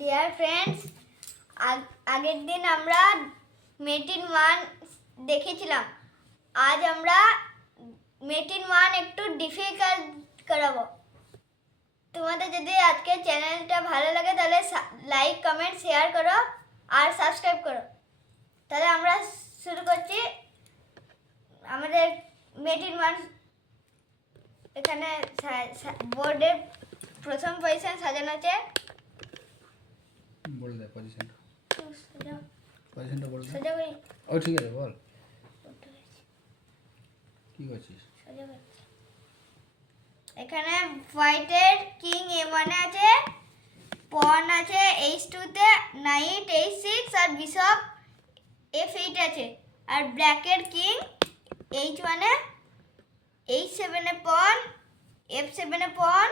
Dear friends, আগের দিন আমরা মেটিন 1 দেখেছিলাম। আজ আমরা মেটিন 1 একটু ডিফিকাল্ট করাবো। তোমাদের যদি আজকে চ্যানেলটা ভালো লাগে তাহলে লাইক, কমেন্ট, শেয়ার করো আর সাবস্ক্রাইব করো। তাহলে আমরা শুরু করছি। আমাদের মেটিন 1 এখানে বোর্ডের প্রথম পজিশন সাজানো আছে। বল দে পজিশনটা বল দে। সোজা করি। ও ঠিক আছে বল কি করছিস। এখানে হোয়াইটের কিং a1 আছে, পন আছে h2 তে, নাইট h6 আর বিশপ f8 আছে। আর ব্ল্যাকের কিং h1 এ, h7 এ পন, f7 এ পন,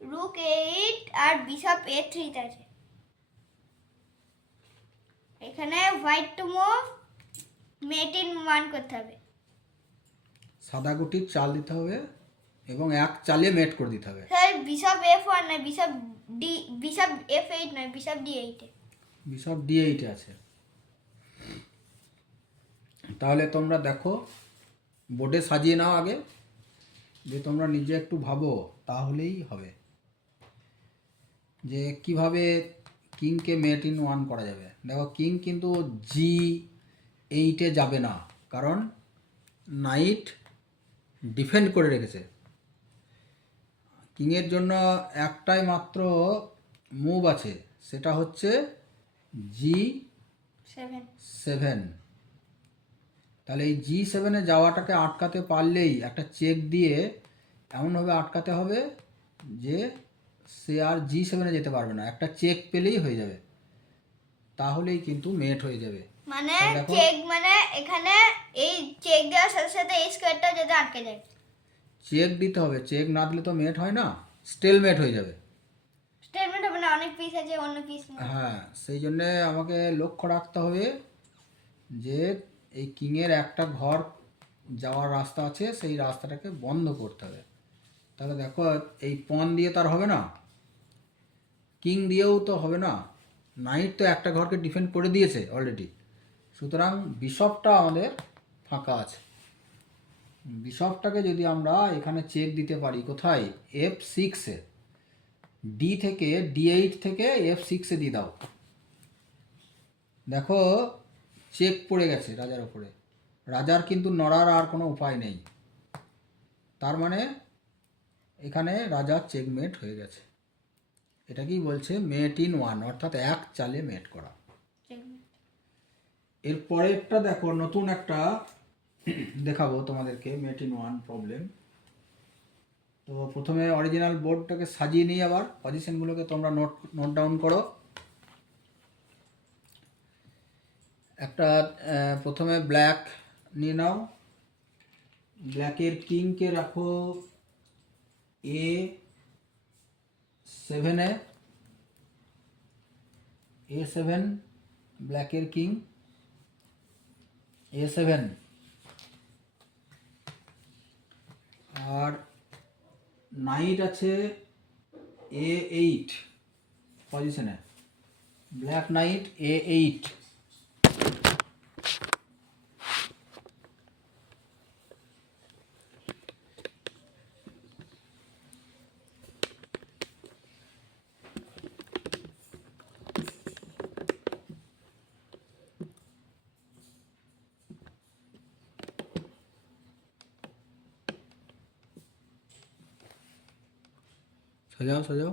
রুক a8 আর বিশপ a3 তে আছে। এখানে হোয়াইট টু মুভ মেটিন 1 করতে হবে। সাদা গুটির চাল দিতে হবে এবং এক চালে মেট করে দিতে হবে। স্যার বিশপ f1 নয়, বিশপ f8 নয়, বিশপ d8 এ। বিশপ d8 এ আছে। তাহলে তোমরা দেখো, বোর্ডে সাজিয়ে নাও আগে, যে তোমরা নিজে একটু ভাবো, তাহলেই হবে যে কিভাবে কিংকে মেটিন 1 করা যাবে। দেখো, কিং কিন্তু g8 এ যাবে না, কারণ নাইট ডিফেন্ড করে রেখেছে। কিংয়ের জন্য একটাই মাত্র মুভ আছে, সেটা হচ্ছে g7। তাহলে এই g7-এ যাওয়াটাকে আটকাতে পারলেই, একটা চেক দিয়ে এমনভাবে আটকাতে হবে যে সে আর g7-এ যেতে পারবে না। একটা চেক পেলেই হয়ে যাবে, তাহলেই কিন্তু মেট হয়ে যাবে। মানে চেক মানে এখানে এই চেক দেওয়ার সাথে সাথে এই স্কোয়ারটা যদি আটকে যায়। চেক দিতে হবে, চেক না দিলে তো মেট হয় না, স্টেলমেট হয়ে যাবে। স্টেটমেন্ট হবে না, অনেক পিস আছে, অন্য পিস নেই। হ্যাঁ, সেই জন্যে আমাকে লক্ষ্য রাখতে হবে যে এই কিংয়ের একটা ঘর যাওয়ার রাস্তা আছে, সেই রাস্তাটাকে বন্ধ করতে হবে। তাহলে দেখো, এই পন দিয়ে তার হবে না, কিং দিয়েও তো হবে না, নাইট তো একটা ঘরকে ডিফেন্ড করে দিয়েছে অলরেডি। সুতরাং বিশপটা আমাদের ফাঁকা আছে। বিশপটাকে যদি আমরা এখানে চেক দিতে পারি, কোথায়, f6-এ, ডি থেকে d8 থেকে f6-এ দিয়ে দাও। দেখো, চেক পড়ে গেছে রাজার ওপরে। রাজার কিন্তু নড়ার আর কোনো উপায় নেই। তার মানে এখানে রাজার চেকমেট হয়ে গেছে। এটাকেই বলছে মেটিন 1, অর্থাৎ এক চালে মেট করা। এরপরেরটা দেখো, নতুন একটা দেখাবো তোমাদেরকে, মেটিন 1 প্রবলেম। তো প্রথমে অরিজিনাল বোর্ডটাকে সাজিয়ে নিই, আবার পজিশনগুলোকে তোমরা নোট ডাউন করো। একটা প্রথমে ব্ল্যাক নিয়ে নাও। ব্ল্যাকের কিংকে রাখো a7-এ, a7, ব্ল্যাকের কিং a7। আর নাইট আছে a8 পজিশনে, ব্ল্যাক নাইট a8। সাজাও সাজাও।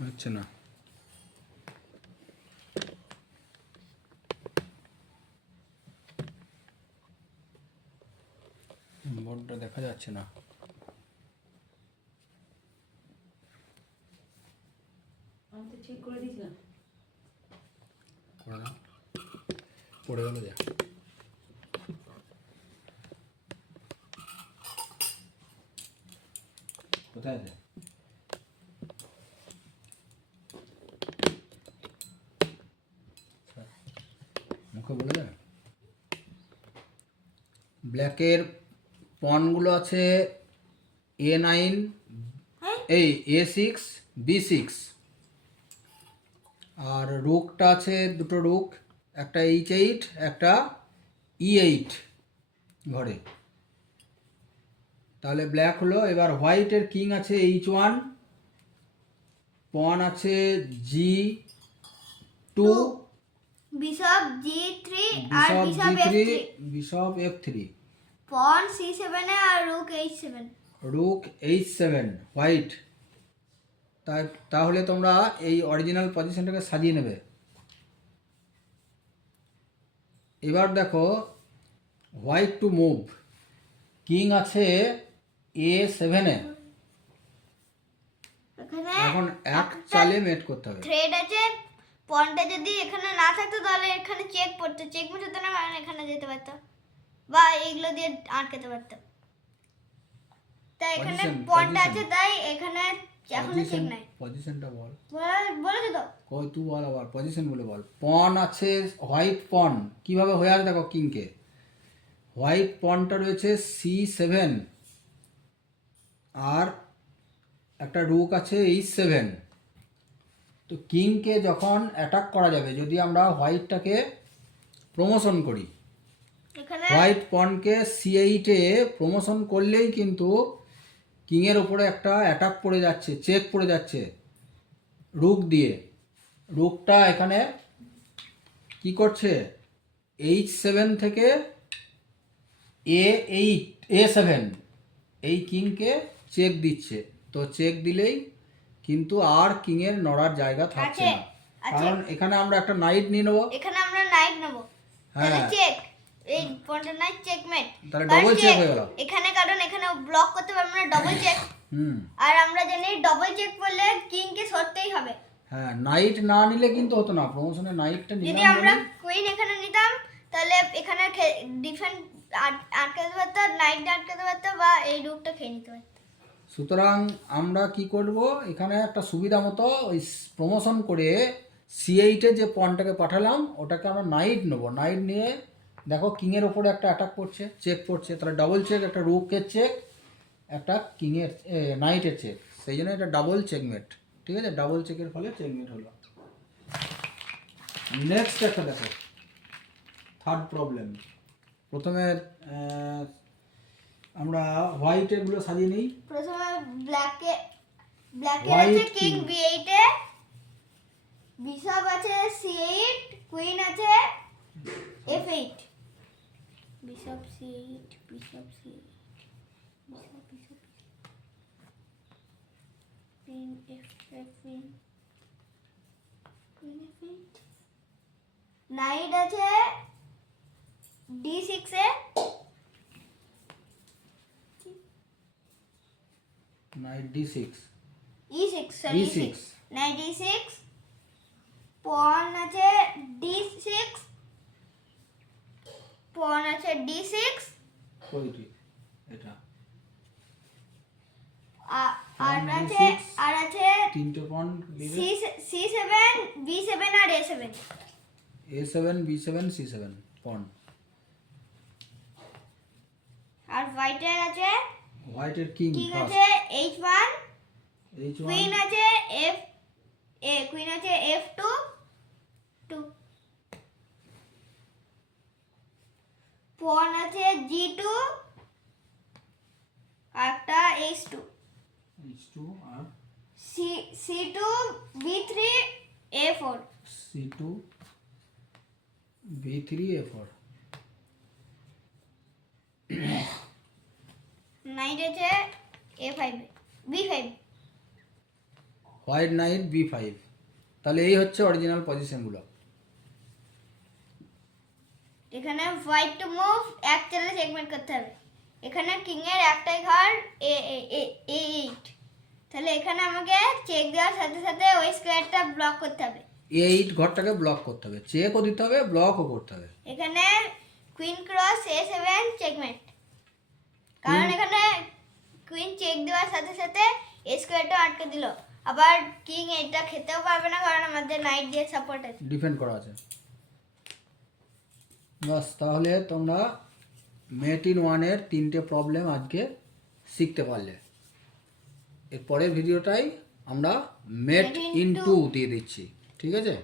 হচ্ছে না, বোর্ডটা দেখা যাচ্ছে না। আমি তো ঠিক করে দিয়েছিলাম। করে দাও, পড়ে গেল যা। কোথায় আছে? মুখে বলে দেয়। ব্ল্যাকের পনগুলো আছে A9, এই A6, B6, আর রুকটা আছে দুটো রুক, একটা H8 একটা E8 ঘরে। তাহলে ব্ল্যাক হলো। এবার হোয়াইটের কিং আছে H1, পন আছে G2, বিশপ G3 আর bishop bishop G3, F3, bishop F3, pawn C7 এ আর রুক H7। রুক H7 white. তাহলে তোমরা এই অরিজিনাল পজিশনটাকে সাজিয়ে নেবে। এবার দেখো হোয়াইট টু মুভ, কিং আছে A7 এ, এখানে এখন এক চালে মেট করতে হবে। থ্রেড আছে, পনটা যদি এখানে না থাকতো তাহলে এখানে চেক পড়তো, চেক মিট হতো না, কারণ এখানে যেতে পারতো বা এইগুলো দিয়ে আটকাতে পারতো। তাই এখানে পনটা আছে, তাই এখানে এখনো চেক নাই। পজিশনটা বল, বলেছো তো? কই তুই বল, আবার পজিশন বলে বল। পন আছে হোয়াইট পন, কিভাবে হয়ে আছে দেখো কিংকে। হোয়াইট পনটা রয়েছে C7 আর একটা রুক আছে H7। তো কিংকে যখন অ্যাটাক করা যাবে, যদি আমরা হোয়াইটটাকে প্রমোশন করি, এখানে হোয়াইট পনকে C8 এ প্রমোশন করলেই কিন্তু কিংয়ের ওপরে একটা অ্যাটাক পড়ে যাচ্ছে, চেক পড়ে যাচ্ছে রুক দিয়ে। রুকটা এখানে কি করছে, H7 থেকে A7 এই কিংকে চেক দিচ্ছে। তো চেক দিলেই কিন্তু আর কিংয়ের নড়ার জায়গা থাকছে আছে, না, কারণ এখানে আমরা একটা নাইট নিয়ে নেবো। এখানে আমরা নাইট নেব, তাহলে হ্যাঁ। চেক, এই পনটা নাইট চেকমেট। তাহলে double check হয়ে গেল। এখানে কারণ এখানে ব্লক করতে পারবো না, ডাবল চেক। হুম, আর আমরা জানি ডাবল চেক করলে কিংকে সরতেই হবে। হ্যাঁ, নাইট না নিলে কিন্তু হতো না, প্রমোশনে নাইটটা যদি নিলাম আমরা বলে। কুইন এখানে নিতাম তাহলে এখানে ডিফেন্স আটকাতে পারতো, নাইট আটকাতে পারতো বা এই রুকটা খেয়ে নিতে পারতো। সুতরাং আমরা কি করব, এখানে একটা সুবিধা মতো ওই প্রমোশন করে C8 এ যে পনটাকে পাঠালাম ওটাকে আমরা নাইট নেব। নাইট নিয়ে দেখো কিংয়ের ওপরে একটা অ্যাটাক করছে, চেক পড়ছে, তাহলে ডাবল চেক, একটা রুকের চেক, একটা কিংয়ের নাইটের চেক, সেই জন্য এটা ডাবল চেকমেট। ঠিক আছে, ডাবল চেকের ফলে চেকমেট হলো। নেক্সট একটা দেখো, থার্ড প্রবলেম। প্রথমে আমরা হোয়াইটের গুলো সাজিয়ে নিই। প্রথমে ব্ল্যাকে আছে White কিং king। B8 এ, বিশপ আছে C8, কুইন আছে F8, bishop C8, bishop C8, bishop queen F8, queen F8, night আছে D6 এ, night D6, E6, sorry E6, E6, night E6, পন আছে D6, পন আছে D6, কোইটি এটা আর Pawn আছে D6, আর আছে তিনটে পন দিবে, C7, B7 আর A7, A7 B7 C7 পন। আর হোয়াইটের আছে হোয়াইটের কিং কিং ফার্স্ট, আছে H1, H1, কুইন আছে কুইন আছে F2, 2, পন আছে G2, একটা H2, H2 আর C2, B3, A4, C2 B3 A4। Night আছে A5, B5। White night B5। তাহলে এই হচ্ছে অরিজিনাল পজিশনগুলো। এখানে হোয়াইট টু মুভ এক চালে চেকমেট করতে হবে। এখানে কিং এর একটাই ঘর A8, তাহলে এখানে আমাকে চেক দেওয়ার সাথে সাথে ওই স্কোয়ারটা ব্লক করতে হবে। A8 ঘরটাকে ব্লক করতে হবে, চেকও দিতে হবে, ব্লকও করতে হবে। এখানে কুইন ক্রস A7 চেকমেট, কারণ এখানে কুইন চেক দেওয়ার সাথে সাথে এই স্কোয়ারটা আটকে দিল। আবার কিং এটা খেতেও পারবে না কারণ আমাদের নাইট দিয়ে সাপোর্ট আছে। ডিফেন্ড করা আছে। বাস, তাহলে তোমরা মেট ইন ওয়ানের 3টে প্রবলেম আজকে শিখতে পারলে। এর পরের ভিডিওটাই আমরা মেট Mate in ইন two 2 দিয়ে দিচ্ছি, ঠিক আছে?